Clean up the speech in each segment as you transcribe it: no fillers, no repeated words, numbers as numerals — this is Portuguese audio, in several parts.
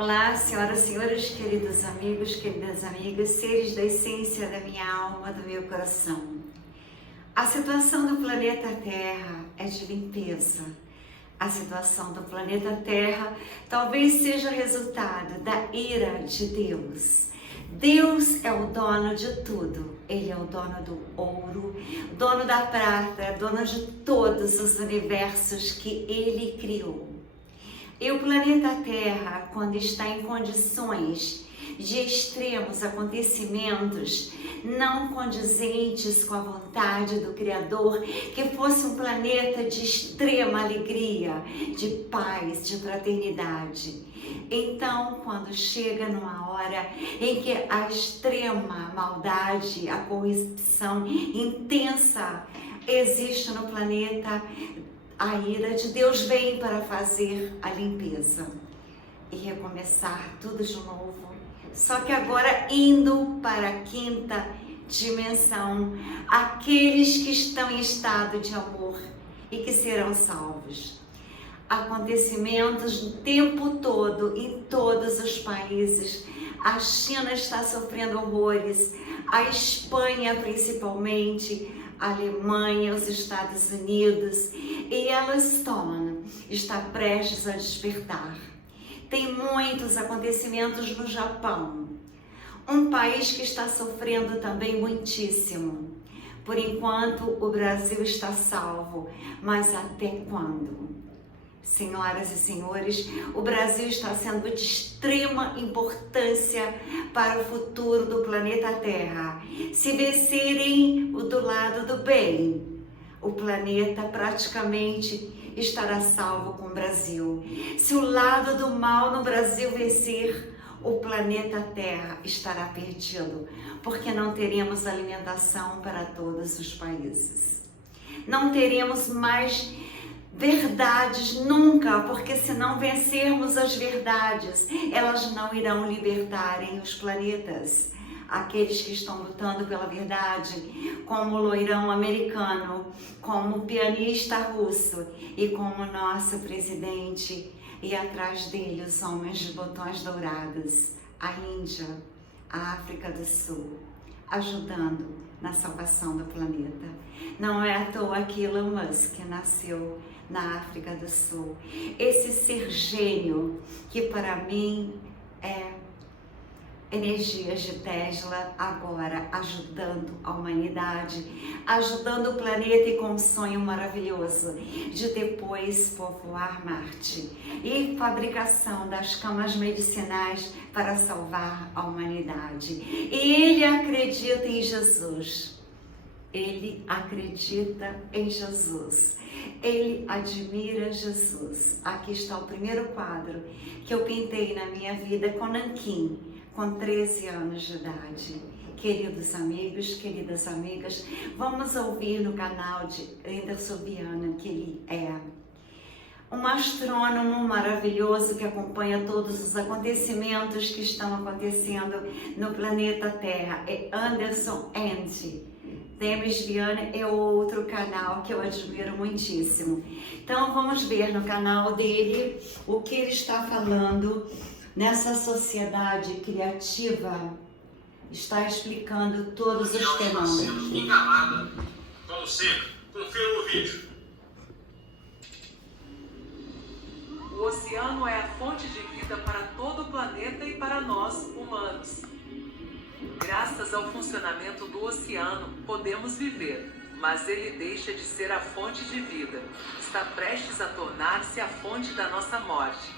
Olá, senhoras e senhores, queridos amigos, queridas amigas, seres da essência da minha alma, do meu coração. A situação do planeta Terra é de limpeza. A situação do planeta Terra talvez seja resultado da ira de Deus. Deus é o dono de tudo. Ele é o dono do ouro, dono da prata, dono de todos os universos que Ele criou. E o planeta Terra, quando está em condições de extremos acontecimentos não condizentes com a vontade do Criador, que fosse um planeta de extrema alegria, de paz, de fraternidade. Então, quando chega numa hora em que a extrema maldade, a corrupção intensa existe no planeta, a ira de Deus vem para fazer a limpeza e recomeçar tudo de novo. Só que agora indo para a quinta dimensão, aqueles que estão em estado de amor e que serão salvos. Acontecimentos o tempo todo em todos os países. A China está sofrendo horrores, a Espanha principalmente, a Alemanha, os Estados Unidos, e Yellowstone está prestes a despertar. Tem muitos acontecimentos no Japão, um país que está sofrendo também muitíssimo. Por enquanto, o Brasil está salvo, mas até quando? Senhoras e senhores, o Brasil está sendo de extrema importância para o futuro do planeta Terra. Se vencerem o do lado do bem, o planeta praticamente estará salvo com o Brasil. Se o lado do mal no Brasil vencer, o planeta Terra estará perdido, porque não teremos alimentação para todos os países. Não teremos mais verdades nunca, porque se não vencermos as verdades, elas não irão libertarem os planetas. Aqueles que estão lutando pela verdade, como o loirão americano, como o pianista russo e como o nosso presidente, e atrás dele os homens de botões dourados, a Índia, a África do Sul, ajudando na salvação do planeta. Não é à toa que Elon Musk nasceu na África do Sul. Esse ser gênio, que para mim é energias de Tesla, agora ajudando a humanidade, ajudando o planeta e com um sonho maravilhoso de depois povoar Marte e fabricação das camas medicinais para salvar a humanidade. E ele acredita em Jesus. Ele acredita em Jesus. Ele admira Jesus. Aqui está o primeiro quadro que eu pintei na minha vida com nanquim, com 13 anos de idade. Queridos amigos, queridas amigas, vamos ouvir no canal de Anderson Viana, que ele é um astrônomo maravilhoso que acompanha todos os acontecimentos que estão acontecendo no planeta Terra. É Anderson Andy. Demis Viana é outro canal que eu admiro muitíssimo. Então vamos ver no canal dele o que ele está falando nessa sociedade criativa. Está explicando todos os fenômenos. Enganada. Como sempre, confira o vídeo. O oceano é a fonte de vida para todo o planeta e para nós, humanos. Graças ao funcionamento do oceano, podemos viver, mas ele deixa de ser a fonte de vida. Está prestes a tornar-se a fonte da nossa morte.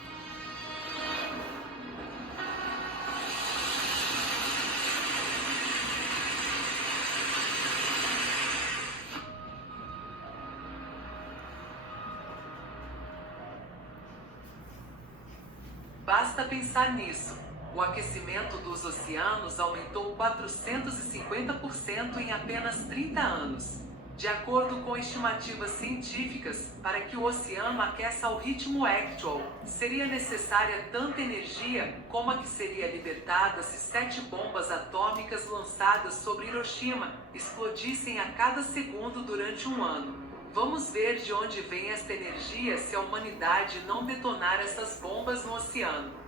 Basta pensar nisso. O aquecimento dos oceanos aumentou 450% em apenas 30 anos. De acordo com estimativas científicas, para que o oceano aqueça ao ritmo actual, seria necessária tanta energia como a que seria libertada se 7 bombas atômicas lançadas sobre Hiroshima explodissem a cada segundo durante um ano. Vamos ver de onde vem esta energia se a humanidade não detonar essas bombas no oceano.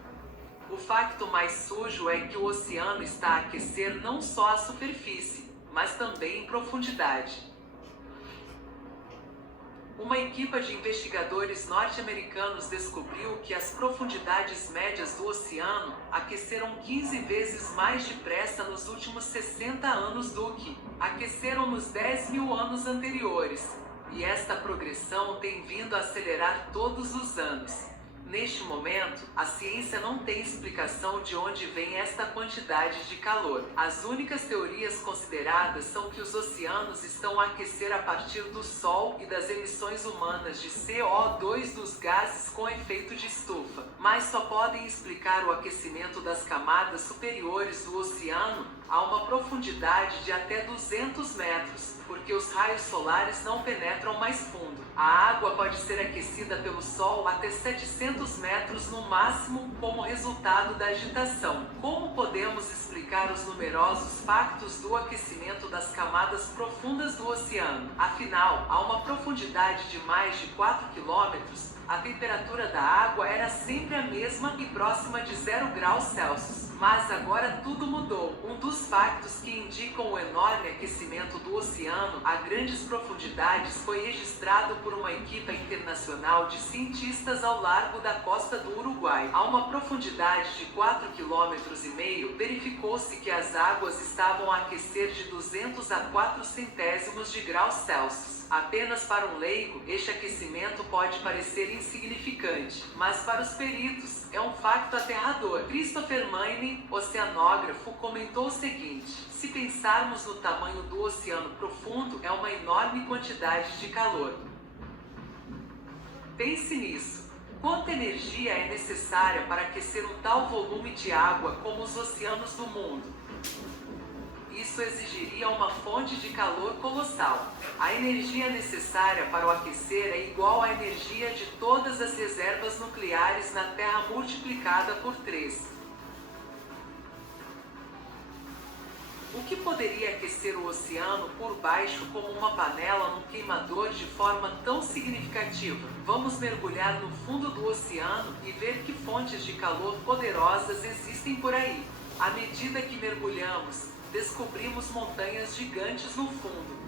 O facto mais sujo é que o oceano está a aquecer não só a superfície, mas também em profundidade. Uma equipe de investigadores norte-americanos descobriu que as profundidades médias do oceano aqueceram 15 vezes mais depressa nos últimos 60 anos do que aqueceram nos 10.000 anos anteriores, e esta progressão tem vindo a acelerar todos os anos. Neste momento, a ciência não tem explicação de onde vem esta quantidade de calor. As únicas teorias consideradas são que os oceanos estão a aquecer a partir do Sol e das emissões humanas de CO2 dos gases com efeito de estufa, mas só podem explicar o aquecimento das camadas superiores do oceano a uma profundidade de até 200 metros, porque os raios solares não penetram mais fundo. A água pode ser aquecida pelo Sol até 700 metros no máximo como resultado da agitação. Como podemos explicar os numerosos factos do aquecimento das camadas profundas do oceano? Afinal, a uma profundidade de mais de 4 quilômetros, a temperatura da água era sempre a mesma e próxima de 0 graus Celsius. Mas agora tudo mudou. Um dos factos que indicam o enorme aquecimento do oceano a grandes profundidades foi registrado por uma equipe internacional de cientistas ao largo da costa do Uruguai. A uma profundidade de 4,5 km, verificou-se que as águas estavam a aquecer de 200 a 4 centésimos de graus Celsius. Apenas para um leigo, este aquecimento pode parecer insignificante, mas para os peritos é um facto aterrador. Christopher Mayne, oceanógrafo, comentou o seguinte: se pensarmos no tamanho do oceano profundo, é uma enorme quantidade de calor. Pense nisso. Quanta energia é necessária para aquecer um tal volume de água como os oceanos do mundo? Isso exigiria uma fonte de calor colossal. A energia necessária para o aquecer é igual à energia de todas as reservas nucleares na Terra multiplicada por 3. O que poderia aquecer o oceano por baixo como uma panela num queimador de forma tão significativa? Vamos mergulhar no fundo do oceano e ver que fontes de calor poderosas existem por aí. À medida que mergulhamos, descobrimos montanhas gigantes no fundo.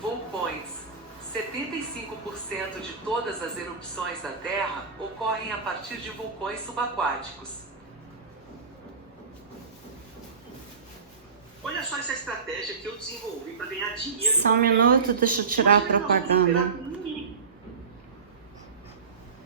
Vulcões. 75% de todas as erupções da Terra ocorrem a partir de vulcões subaquáticos. Olha só essa estratégia que eu desenvolvi para ganhar dinheiro. Só um minuto, deixa eu tirar a propaganda.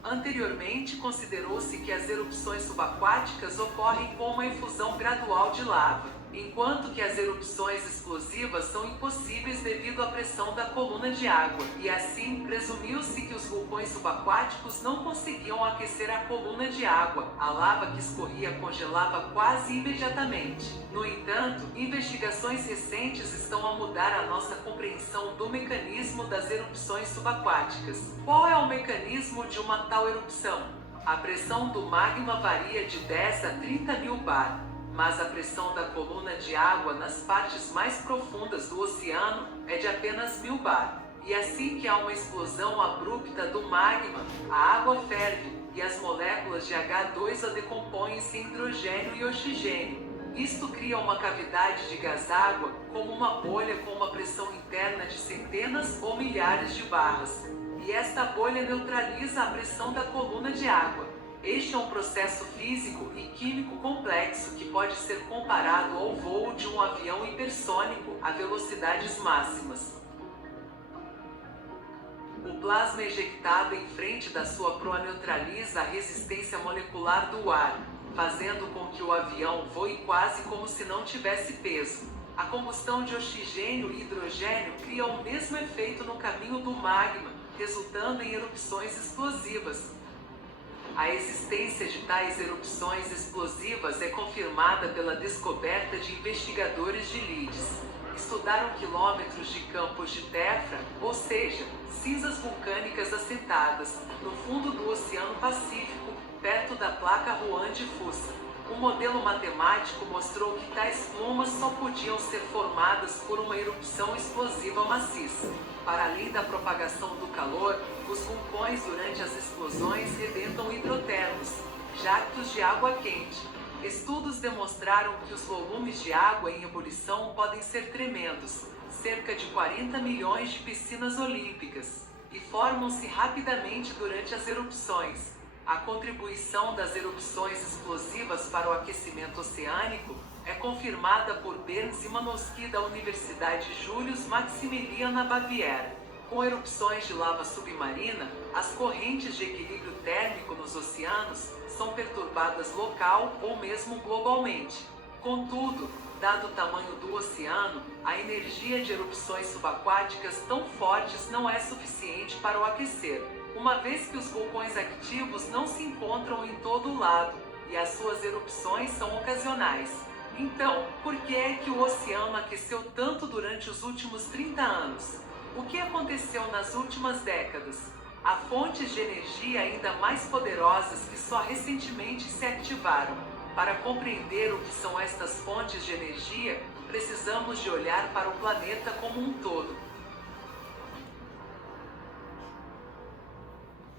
Anteriormente, considerou-se que as erupções subaquáticas ocorrem com uma efusão gradual de lava, enquanto que as erupções explosivas são impossíveis devido à pressão da coluna de água, e assim presumiu-se que os vulcões subaquáticos não conseguiam aquecer a coluna de água. A lava que escorria congelava quase imediatamente. No entanto, investigações recentes estão a mudar a nossa compreensão do mecanismo das erupções subaquáticas. Qual é o mecanismo de uma tal erupção? A pressão do magma varia de 10 a 30 mil bar. Mas a pressão da coluna de água nas partes mais profundas do oceano é de apenas 1000 bar. E assim que há uma explosão abrupta do magma, a água ferve e as moléculas de H2O decompõem-se em hidrogênio e oxigênio. Isto cria uma cavidade de gás-água, como uma bolha com uma pressão interna de centenas ou milhares de barras. E esta bolha neutraliza a pressão da coluna de água. Este é um processo físico e químico complexo que pode ser comparado ao voo de um avião hipersônico a velocidades máximas. O plasma ejetado em frente da sua proa neutraliza a resistência molecular do ar, fazendo com que o avião voe quase como se não tivesse peso. A combustão de oxigênio e hidrogênio cria o mesmo efeito no caminho do magma, resultando em erupções explosivas. A existência de tais erupções explosivas é confirmada pela descoberta de investigadores de Leeds. Estudaram quilômetros de campos de tefra, ou seja, cinzas vulcânicas assentadas, no fundo do Oceano Pacífico, perto da placa Juan de Fuca. Um modelo matemático mostrou que tais plumas só podiam ser formadas por uma erupção explosiva maciça. Para além da propagação do calor, os vulcões durante as explosões rebentam hidrotermos, jactos de água quente. Estudos demonstraram que os volumes de água em ebulição podem ser tremendos, cerca de 40 milhões de piscinas olímpicas, e formam-se rapidamente durante as erupções. A contribuição das erupções explosivas para o aquecimento oceânico é confirmada por Bernd Simanowski da Universidade Julius Maximilian na Baviera. Com erupções de lava submarina, as correntes de equilíbrio térmico nos oceanos são perturbadas local ou mesmo globalmente. Contudo, dado o tamanho do oceano, a energia de erupções subaquáticas tão fortes não é suficiente para o aquecer, uma vez que os vulcões ativos não se encontram em todo o lado e as suas erupções são ocasionais. Então, por que é que o oceano aqueceu tanto durante os últimos 30 anos? O que aconteceu nas últimas décadas? Há fontes de energia ainda mais poderosas que só recentemente se ativaram. Para compreender o que são estas fontes de energia, precisamos de olhar para o planeta como um todo.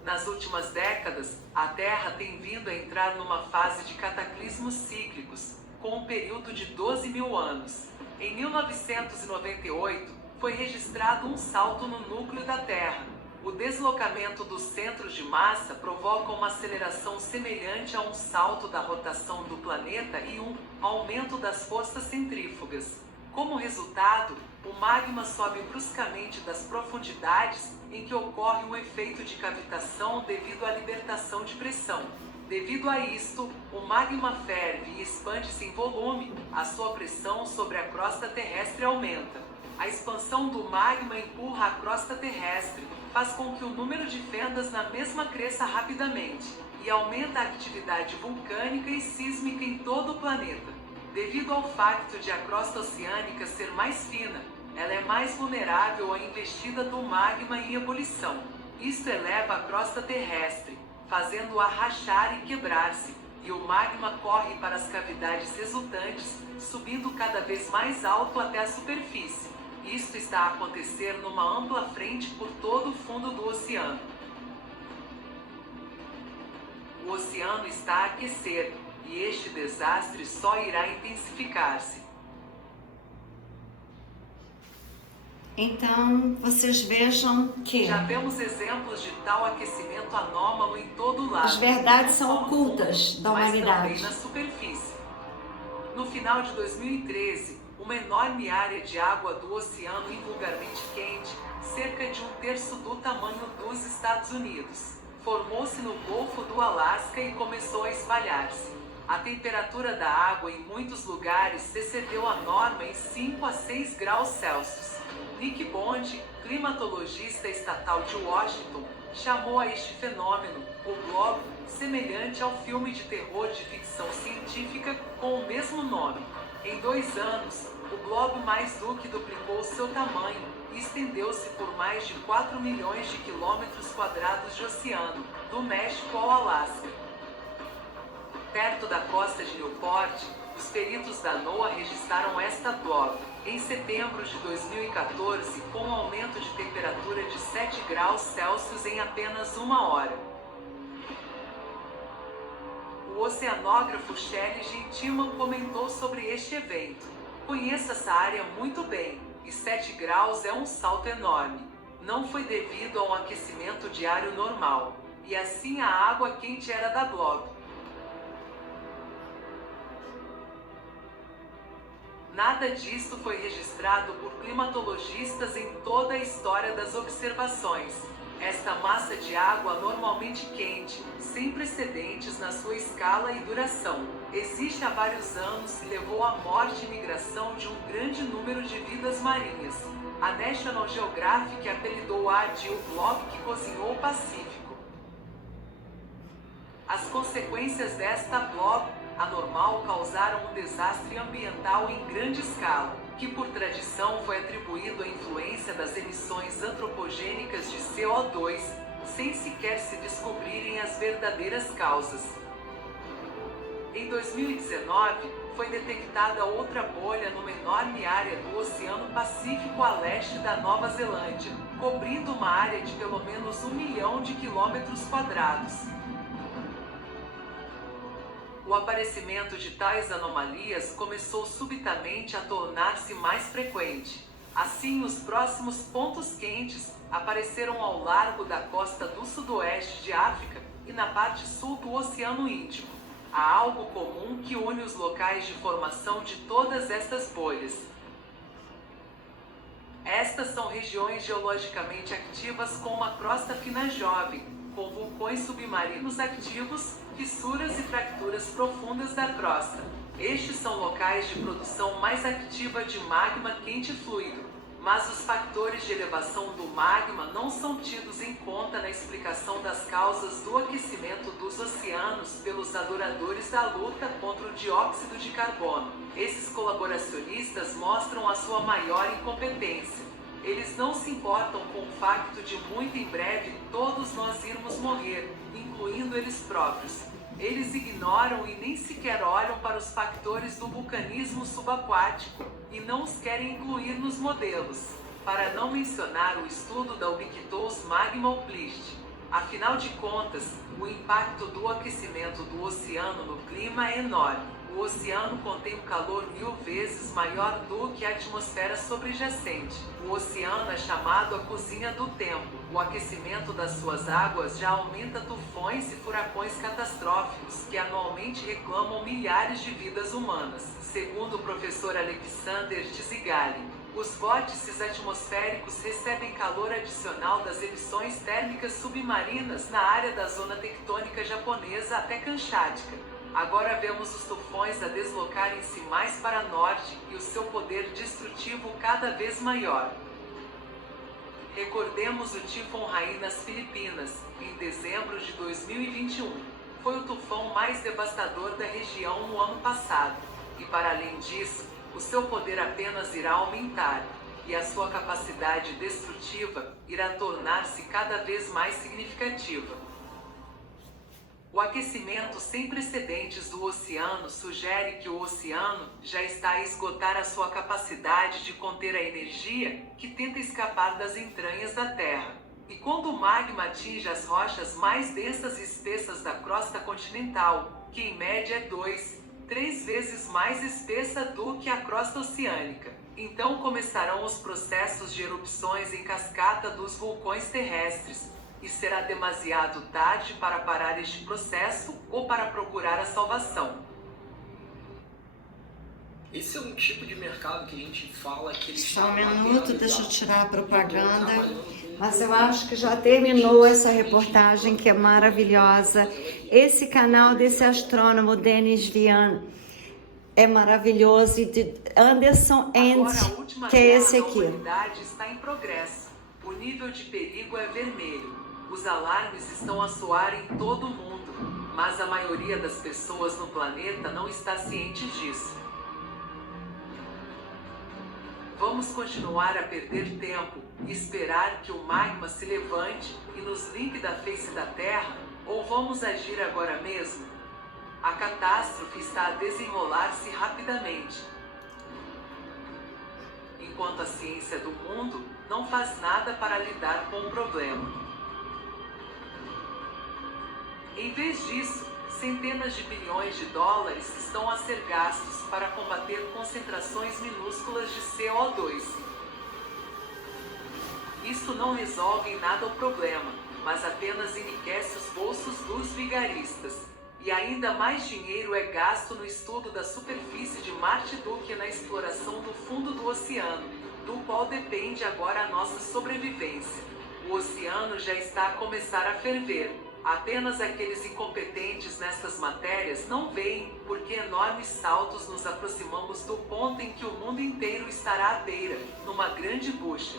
Nas últimas décadas, a Terra tem vindo a entrar numa fase de cataclismos cíclicos, com um período de 12 mil anos. Em 1998, foi registrado um salto no núcleo da Terra. O deslocamento dos centros de massa provoca uma aceleração semelhante a um salto da rotação do planeta e um aumento das forças centrífugas. Como resultado, o magma sobe bruscamente das profundidades em que ocorre um efeito de cavitação devido à libertação de pressão. Devido a isto, o magma ferve e expande-se em volume, a sua pressão sobre a crosta terrestre aumenta. A expansão do magma empurra a crosta terrestre, faz com que o número de fendas na mesma cresça rapidamente, e aumenta a atividade vulcânica e sísmica em todo o planeta. Devido ao facto de a crosta oceânica ser mais fina, ela é mais vulnerável à investida do magma em ebulição. Isto eleva a crosta terrestre, fazendo-a rachar e quebrar-se, e o magma corre para as cavidades resultantes, subindo cada vez mais alto até a superfície. Isto está a acontecer numa ampla frente por todo o fundo do oceano. O oceano está a aquecer, e este desastre só irá intensificar-se. Então, vocês vejam que Já vemos exemplos de tal aquecimento anômalo em todo o lado. as verdades não são só no ocultas fundo, da mas humanidade. também na superfície. No final de 2013, uma enorme área de água do oceano invulgarmente quente, cerca de 1/3 do tamanho dos Estados Unidos, formou-se no Golfo do Alasca e começou a espalhar-se. A temperatura da água em muitos lugares excedeu a norma em 5 a 6 graus Celsius. Nick Bond, climatologista estatal de Washington, chamou a este fenômeno, o globo, semelhante ao filme de terror de ficção científica com o mesmo nome. Em 2 anos, o globo mais do que duplicou seu tamanho e estendeu-se por mais de 4 milhões de quilômetros quadrados de oceano, do México ao Alasca. Perto da costa de Newport, os peritos da NOAA registraram esta blob, em setembro de 2014, com um aumento de temperatura de 7 graus Celsius em apenas 1 hora. O oceanógrafo Shelley Gentiman comentou sobre este evento. Conheço essa área muito bem, e 7 graus é um salto enorme. Não foi devido a um aquecimento diário normal, e assim a água quente era da blob. Nada disto foi registrado por climatologistas em toda a história das observações. Esta massa de água normalmente quente, sem precedentes na sua escala e duração, existe há vários anos e levou à morte e migração de um grande número de vidas marinhas. A National Geographic apelidou-a de o blob que cozinhou o Pacífico. As consequências desta blob anormal causaram um desastre ambiental em grande escala, que por tradição foi atribuído à influência das emissões antropogênicas de CO2, sem sequer se descobrirem as verdadeiras causas. Em 2019, foi detectada outra bolha numa enorme área do Oceano Pacífico a leste da Nova Zelândia, cobrindo uma área de pelo menos 1 milhão de quilômetros quadrados. O aparecimento de tais anomalias começou subitamente a tornar-se mais frequente. Assim, os próximos pontos quentes apareceram ao largo da costa do sudoeste de África e na parte sul do Oceano Índico. Há algo comum que une os locais de formação de todas estas bolhas. Estas são regiões geologicamente ativas com uma crosta fina jovem, com vulcões submarinos ativos, fissuras e fraturas profundas da crosta. Estes são locais de produção mais ativa de magma quente fluido. Mas os fatores de elevação do magma não são tidos em conta na explicação das causas do aquecimento dos oceanos pelos adoradores da luta contra o dióxido de carbono. Esses colaboracionistas mostram a sua maior incompetência. Eles não se importam com o facto de muito em breve todos nós irmos morrer, incluindo eles próprios. Eles ignoram e nem sequer olham para os factores do vulcanismo subaquático e não os querem incluir nos modelos, para não mencionar o estudo da Ubiquitous Magma Uplift. Afinal de contas, o impacto do aquecimento do oceano no clima é enorme. O oceano contém um calor 1000 vezes maior do que a atmosfera sobrejacente. O oceano é chamado a cozinha do tempo. O aquecimento das suas águas já aumenta tufões e furacões catastróficos que anualmente reclamam milhares de vidas humanas. Segundo o professor Alexander Tsigali, os vórtices atmosféricos recebem calor adicional das emissões térmicas submarinas na área da zona tectônica japonesa até Kamchatka. Agora vemos os tufões a deslocarem-se mais para norte e o seu poder destrutivo cada vez maior. Recordemos o tifão Rai nas Filipinas, em dezembro de 2021. Foi o tufão mais devastador da região no ano passado. E para além disso, o seu poder apenas irá aumentar, e a sua capacidade destrutiva irá tornar-se cada vez mais significativa. O aquecimento sem precedentes do oceano sugere que o oceano já está a esgotar a sua capacidade de conter a energia que tenta escapar das entranhas da Terra. E quando o magma atinge as rochas mais densas e espessas da crosta continental, que em média é 2-3 vezes mais espessa do que a crosta oceânica, então começarão os processos de erupções em cascata dos vulcões terrestres. E será demasiado tarde para parar este processo ou para procurar a salvação. Esse é um tipo de mercado que a gente fala que ele Só um minuto, deixa eu tirar a propaganda. Mas eu acho que já terminou essa reportagem que é maravilhosa. Esse canal desse astrônomo Denis Vian é maravilhoso, e de Anderson End, que é esse aqui. A humanidade está em progresso. O nível de perigo é vermelho. Os alarmes estão a soar em todo o mundo, mas a maioria das pessoas no planeta não está ciente disso. Vamos continuar a perder tempo e esperar que o magma se levante e nos limpe da face da Terra, ou vamos agir agora mesmo? A catástrofe está a desenrolar-se rapidamente. Enquanto a ciência do mundo não faz nada para lidar com o problema. Em vez disso, centenas de bilhões de dólares estão a ser gastos para combater concentrações minúsculas de CO2. Isso não resolve em nada o problema, mas apenas enriquece os bolsos dos vigaristas. E ainda mais dinheiro é gasto no estudo da superfície de Marte do que na exploração do fundo do oceano, do qual depende agora a nossa sobrevivência. O oceano já está a começar a ferver. Apenas aqueles incompetentes nestas matérias não veem por que enormes saltos nos aproximamos do ponto em que o mundo inteiro estará à beira, numa grande bucha.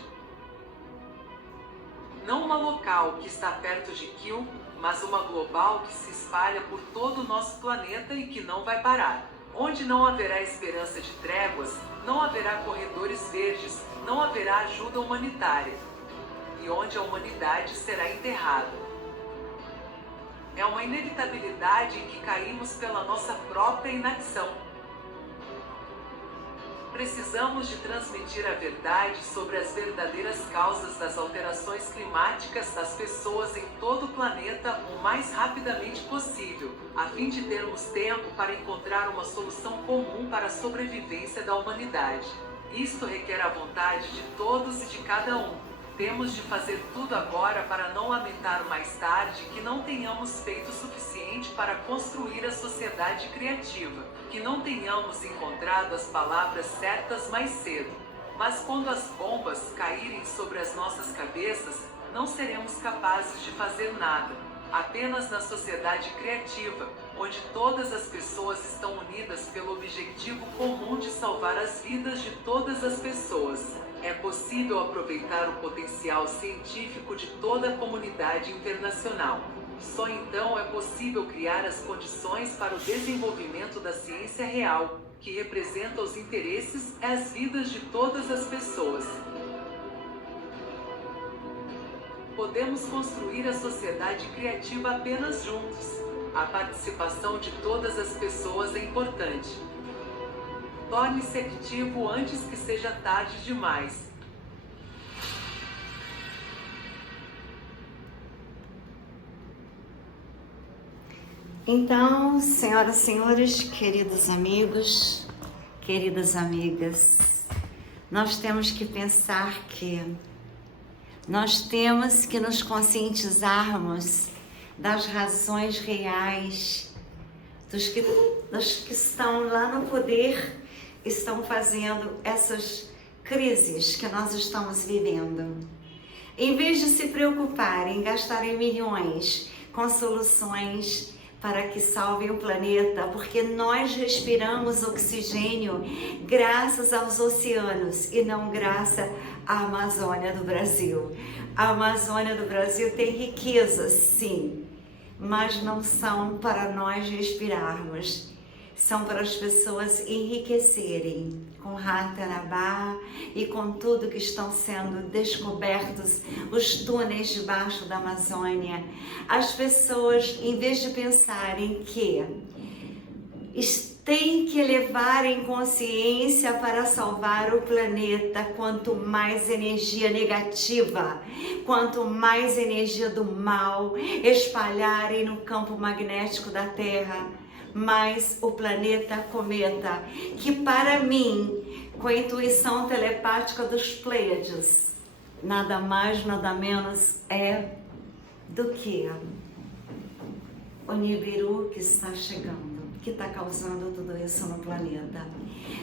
Não uma local que está perto de Kiel, mas uma global que se espalha por todo o nosso planeta e que não vai parar. Onde não haverá esperança de tréguas, não haverá corredores verdes, não haverá ajuda humanitária. E onde a humanidade será enterrada. É uma inevitabilidade em que caímos pela nossa própria inacção. Precisamos de transmitir a verdade sobre as verdadeiras causas das alterações climáticas das pessoas em todo o planeta o mais rapidamente possível, a fim de termos tempo para encontrar uma solução comum para a sobrevivência da humanidade. Isto requer a vontade de todos e de cada um. Temos de fazer tudo agora para não lamentar mais tarde que não tenhamos feito o suficiente para construir a sociedade criativa, que não tenhamos encontrado as palavras certas mais cedo. Mas quando as bombas caírem sobre as nossas cabeças, não seremos capazes de fazer nada. Apenas na sociedade criativa, onde todas as pessoas estão unidas pelo objetivo comum de salvar as vidas de todas as pessoas, é possível aproveitar o potencial científico de toda a comunidade internacional. Só então é possível criar as condições para o desenvolvimento da ciência real, que representa os interesses e as vidas de todas as pessoas. Podemos construir a sociedade criativa apenas juntos. A participação de todas as pessoas é importante. Torne-se ativo antes que seja tarde demais. Então, senhoras e senhores, queridos amigos, queridas amigas, nós temos que pensar que nós temos que nos conscientizarmos das razões reais dos que estão lá no poder, estão fazendo essas crises que nós estamos vivendo. Em vez de se preocuparem em gastarem milhões com soluções para que salvem o planeta, porque nós respiramos oxigênio graças aos oceanos e não graças à Amazônia do Brasil. A Amazônia do Brasil tem riquezas, sim, mas não são para nós respirarmos. São para as pessoas enriquecerem com Ratanabá e com tudo que estão sendo descobertos, os túneis debaixo da Amazônia. As pessoas, em vez de pensarem que têm que levar em consciência para salvar o planeta, quanto mais energia negativa, quanto mais energia do mal espalharem no campo magnético da Terra, mais o planeta cometa, que para mim, com a intuição telepática dos Pleiades, nada mais, nada menos é do que o Nibiru que está chegando, que está causando tudo isso no planeta.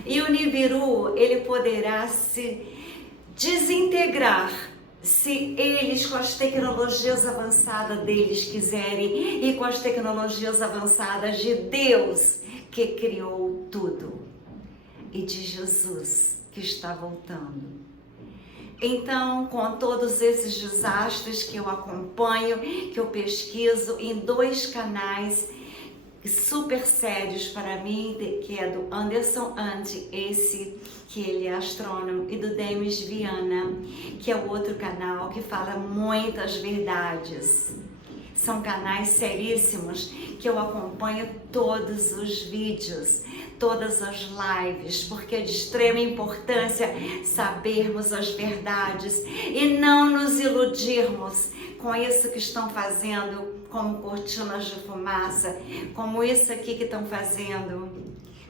E o Nibiru, ele poderá se desintegrar se eles, com as tecnologias avançadas deles quiserem e com as tecnologias avançadas de Deus que criou tudo e de Jesus que está voltando. Então, com todos esses desastres que eu acompanho, que eu pesquiso em 2 canais super sérios para mim, que é do Anderson Andi, esse que ele é astrônomo, e do Demis Viana, que é o outro canal que fala muitas verdades. São canais seríssimos que eu acompanho todos os vídeos, todas as lives, porque é de extrema importância sabermos as verdades e não nos iludirmos com isso que estão fazendo, como cortinas de fumaça, como isso aqui que estão fazendo,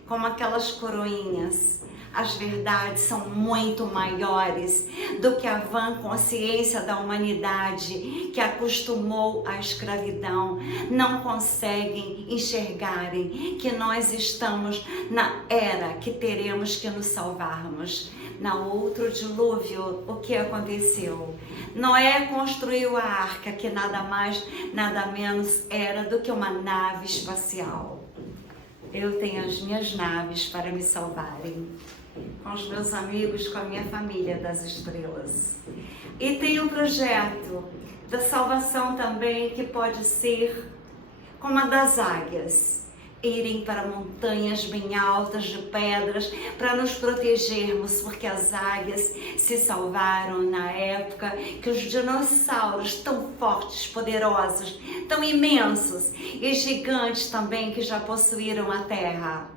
como aquelas coroinhas. As verdades são muito maiores do que a vã consciência da humanidade que acostumou à escravidão. Não conseguem enxergarem que nós estamos na era que teremos que nos salvarmos. Na outro dilúvio, o que aconteceu? Noé construiu a arca, que nada mais, nada menos era do que uma nave espacial. Eu tenho as minhas naves para me salvarem, com os meus amigos, com a minha família das estrelas. E tem um projeto da salvação também, que pode ser como a das águias, irem para montanhas bem altas de pedras para nos protegermos, porque as águias se salvaram na época que os dinossauros tão fortes, poderosos, tão imensos e gigantes também, que já possuíram a Terra,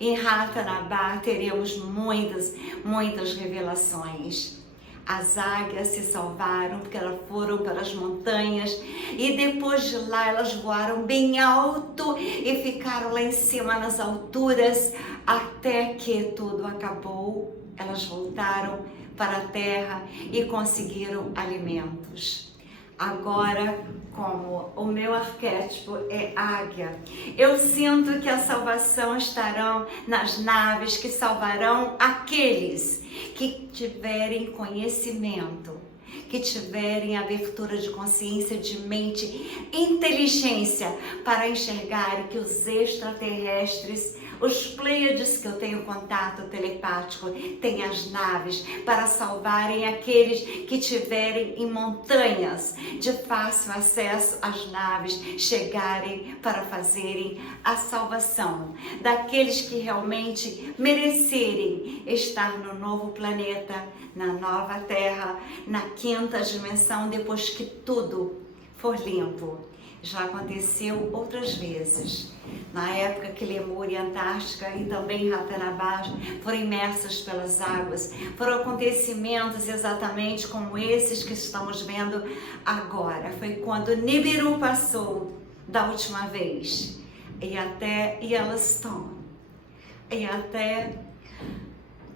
Em Ratanabá teremos muitas revelações. As águias se salvaram porque elas foram para as montanhas e depois de lá elas voaram bem alto e ficaram lá em cima nas alturas até que tudo acabou. Elas voltaram para a terra e conseguiram alimentos. Agora, como o meu arquétipo é águia, eu sinto que a salvação estará nas naves que salvarão aqueles que tiverem conhecimento, que tiverem abertura de consciência, de mente, inteligência para enxergar que os extraterrestres, os Pleiades que eu tenho contato telepático, têm as naves para salvarem aqueles que tiverem em montanhas de fácil acesso às naves, chegarem para fazerem a salvação daqueles que realmente merecerem estar no novo planeta, na nova Terra, na quinta dimensão, depois que tudo for limpo. Já aconteceu outras vezes, na época que Lemúria e Antártica e também Ratanabá foram imersas pelas águas. Foram acontecimentos exatamente como esses que estamos vendo agora. Foi quando Nibiru passou da última vez e até Yellowstone e até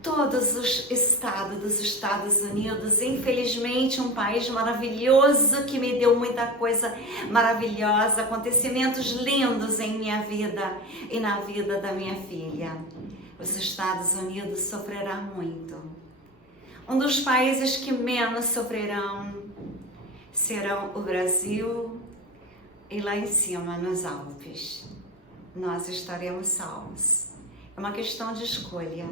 todos os estados dos Estados Unidos. Infelizmente, um país maravilhoso que me deu muita coisa maravilhosa, acontecimentos lindos em minha vida e na vida da minha filha. Os Estados Unidos sofrerá muito. Um dos países que menos sofrerão serão o Brasil e lá em cima, nos Alpes. Nós estaremos salvos. É uma questão de escolha.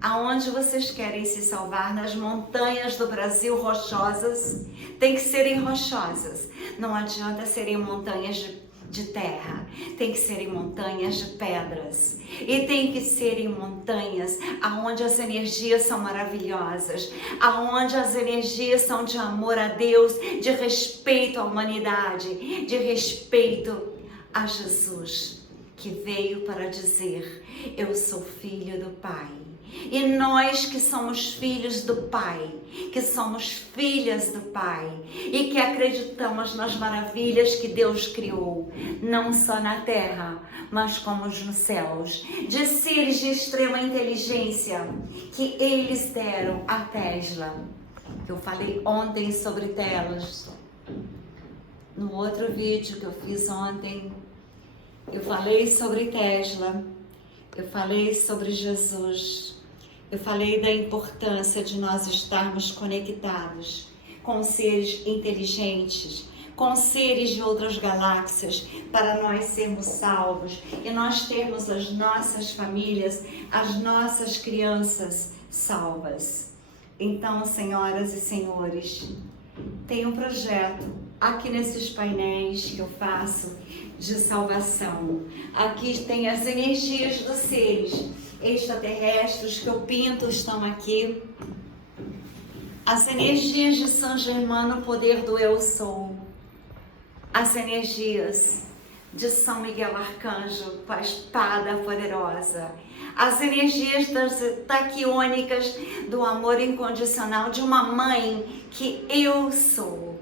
Aonde vocês querem se salvar? Nas montanhas do Brasil rochosas? Tem que serem rochosas. Não adianta serem montanhas de terra. Tem que serem montanhas de pedras. E tem que serem montanhas aonde as energias são maravilhosas. Aonde as energias são de amor a Deus, de respeito à humanidade, de respeito a Jesus, que veio para dizer: eu sou filho do Pai. E nós que somos filhos do Pai, que somos filhas do Pai e que acreditamos nas maravilhas que Deus criou, não só na terra, mas como nos céus, de seres de extrema inteligência que eles deram a Tesla. Eu falei ontem sobre telas. No outro vídeo que eu fiz ontem, eu falei sobre Tesla, eu falei sobre Jesus. Eu falei da importância de nós estarmos conectados com seres inteligentes, com seres de outras galáxias, para nós sermos salvos e nós termos as nossas famílias, as nossas crianças salvas. Então, senhoras e senhores, tem um projeto aqui nesses painéis que eu faço de salvação. Aqui tem as energias dos seres extraterrestres que eu pinto, estão aqui. As energias de São Germano, o poder do Eu Sou. As energias de São Miguel Arcanjo, com a espada poderosa. As energias das taquiônicas do amor incondicional de uma mãe que eu sou.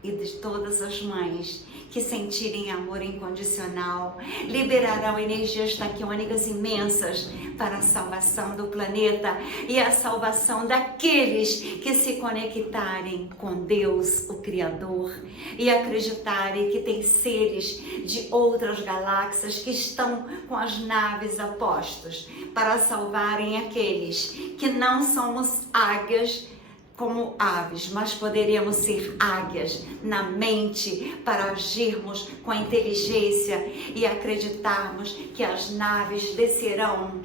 E de todas as mães que sentirem amor incondicional, liberarão energias taquiônicas imensas para a salvação do planeta e a salvação daqueles que se conectarem com Deus, o Criador, e acreditarem que tem seres de outras galáxias que estão com as naves a postos para salvarem aqueles que não somos águias como aves, mas poderemos ser águias na mente para agirmos com a inteligência e acreditarmos que as naves descerão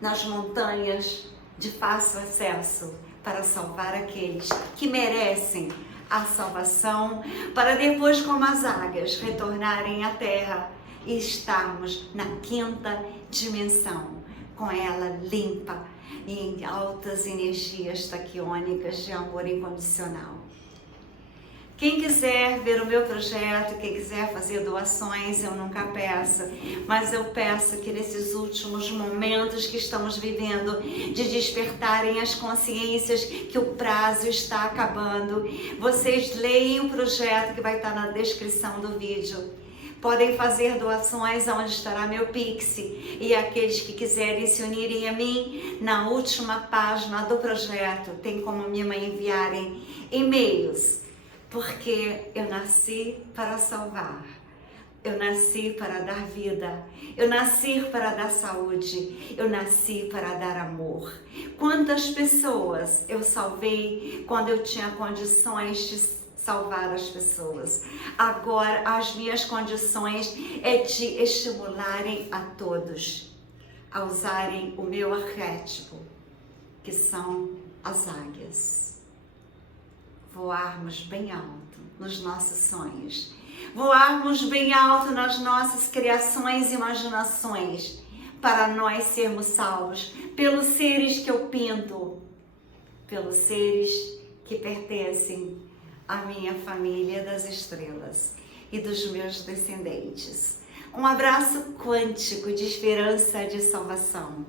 nas montanhas de fácil acesso para salvar aqueles que merecem a salvação, para depois, como as águias, retornarem à terra e estarmos na quinta dimensão, com ela limpa, em altas energias taquiônicas de amor incondicional. Quem quiser ver o meu projeto, quem quiser fazer doações, eu nunca peço, mas eu peço que nesses últimos momentos que estamos vivendo, de despertarem as consciências que o prazo está acabando, vocês leiam o projeto que vai estar na descrição do vídeo. Podem fazer doações onde estará meu Pix, e aqueles que quiserem se unirem a mim, na última página do projeto tem como me enviarem e-mails, porque eu nasci para salvar, eu nasci para dar vida, eu nasci para dar saúde, eu nasci para dar amor. Quantas pessoas eu salvei quando eu tinha condições de salvar as pessoas. Agora as minhas condições é de estimularem a todos a usarem o meu arquétipo, que são as águias. Voarmos bem alto nos nossos sonhos, voarmos bem alto nas nossas criações e imaginações, para nós sermos salvos pelos seres que eu pinto, pelos seres que pertencem à minha família das estrelas e dos meus descendentes. Um abraço quântico de esperança, de salvação.